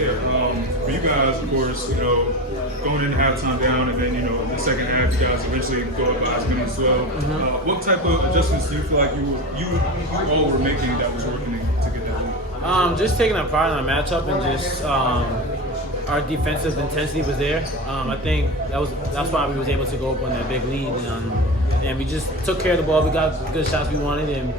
Yeah, for you guys, of course, going into halftime down, and then in the second half, you guys eventually go up by as many as well. What type of adjustments do you feel like you all were making that was working to get that lead? Just taking a pride in our matchup and just our defensive intensity was there. I think that's why we was able to go up on that big lead. And we just took care of the ball. We got the good shots we wanted, and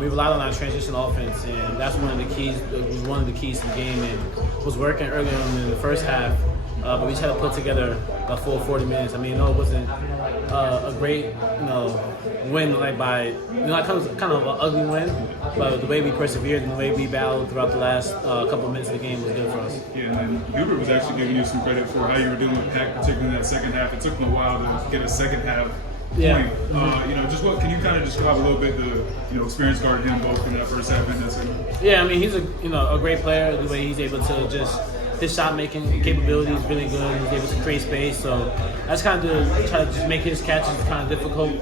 we relied on our transition offense. And that's one of the keys. It was one of the keys to the game, and was working early on in the first half. But we just had to put together a full 40 minutes. I mean, it wasn't a great, win like by, kind of an ugly win. But the way we persevered and the way we battled throughout the last couple of minutes of the game was good for us. Yeah, and Hubert was actually giving you some credit for how you were doing with Pack, particularly in that second half. It took him a while to get a second half. Yeah. Just what can you kind of describe a little bit the experience guarding him both in that first half and that second? Yeah, I mean he's a great player. The way he's able to just his shot making capability is really good. He's able to create space, so that's kind of try to just make his catches kind of difficult.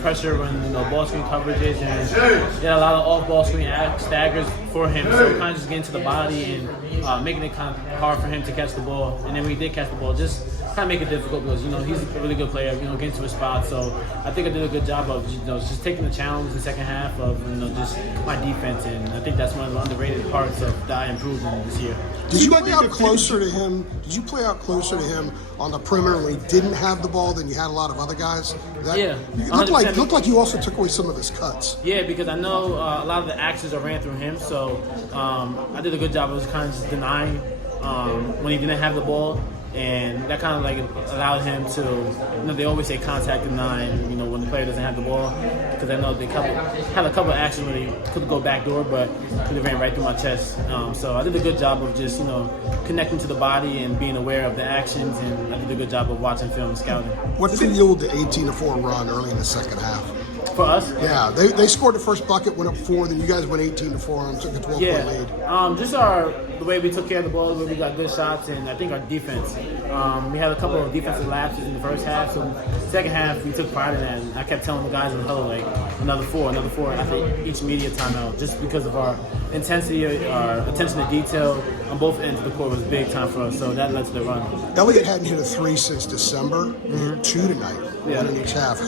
Pressure when ball screen coverages, and a lot of off ball screen staggers for him. So kind of just getting to the body and making it kind of hard for him to catch the ball. And then when he did catch the ball, just kind of make it difficult because he's a really good player. Getting to his spot. So I think I did a good job of just taking the challenge in the second half of just my defense, and I think that's one of the underrated parts of that I improved in this year. Did you play out closer to him? Did you play out closer to him on the perimeter when he didn't have the ball than you had a lot of other guys? Yeah. It looked like you also took away some of his cuts. Yeah, because I know a lot of the actions are ran through him, so I did a good job of kind of just denying when he didn't have the ball. And that kind of allowed him to, they always say contact deny, when the player doesn't have the ball, because I know they had a couple of actions where they could go backdoor, but could have ran right through my chest. So I did a good job of just, connecting to the body and being aware of the actions, and I did a good job of watching film and scouting. What fueled the 18-4 run early in the second half? For us? Yeah, they scored the first bucket, went up 4, then you guys went 18-4 and took a 12-point lead. Just the way we took care of the ball, the way we got good shots, and I think our defense. We had a couple of defensive lapses in the first half, so second half we took pride in that, and I kept telling the guys in the huddle, another four after each media timeout, just because of our intensity, our attention to detail on both ends of the court was big time for us, so that led to the run. Elliott hadn't hit a 3 since December, 2 tonight, one in each half.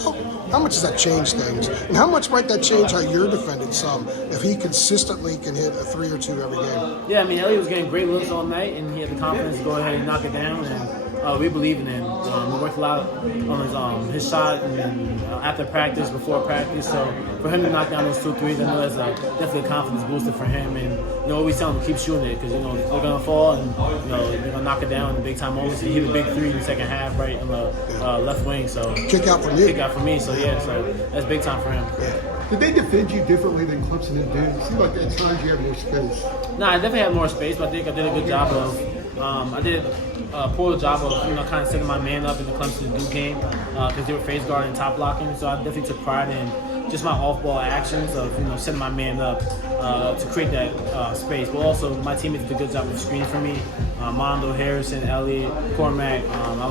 How much does that change things? And how much might that change how you're defended some if he consistently can hit a 3 or 2 every game? Yeah, I mean, Elliott was getting great looks all night, and he had the confidence to go ahead and knock it down, and we believe in him. We worked a lot on his shot, and then after practice, before practice, so for him to knock down those 2 threes, I know that's definitely a confidence booster for him, and always tell him to keep shooting it, because they're going to fall, and they're going to knock it down in the big time moments. He hit a big 3 in the second half, right in the left wing, so kick out from you. Kick out for me, so so that's big time for him. Yeah. Did they defend you differently than Clemson and Duke? It seemed like at times you had more space. No, I definitely had more space, but I think I did a good job of. I did a poor job of kind of setting my man up in the Clemson and Duke game because they were phase guarding and top blocking. So I definitely took pride in just my off-ball actions of setting my man up to create that space. But also my teammates did a good job of screening for me. Mondo, Harrison, Elliott, Cormac.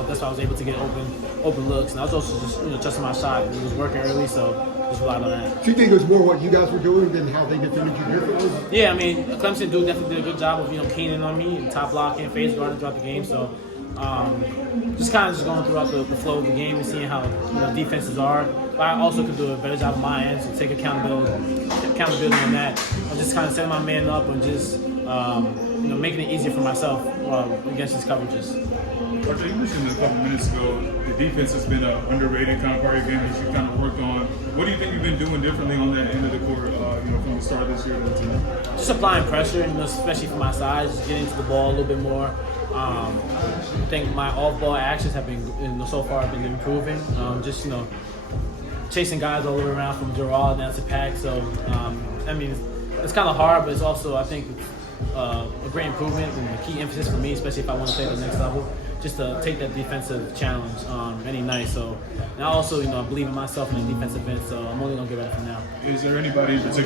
That's why I was able to get open looks, and I was also just trusting my shot. It was working early, so just relied on that. Do you think it was more what you guys were doing than how they defended you differently? Yeah, I mean, Clemson Duke definitely did a good job of keying on me and top blocking, phase guarding throughout the game. So just kind of going throughout the flow of the game and seeing how defenses are. But I also could do a better job on my end, so take accountability on that. I'm just kind of setting my man up and just making it easier for myself against his coverages. RJ, you mentioned a couple minutes ago the defense has been an underrated kind of part of your game that you kind of worked on. What do you think you've been doing differently on that end of the court, from the start of this year to today? Just applying pressure, especially from my side, just getting to the ball a little bit more. I think my off-ball actions have been so far have been improving. Chasing guys all the way around from Gerard down to Pack. So I mean, it's kind of hard, but it's also I think a great improvement and a key emphasis for me, especially if I want to play at the next level. Just to take that defensive challenge any night. So, and I also, believe in myself in the defensive end. So I'm only gonna get better from now. Is there anybody in particular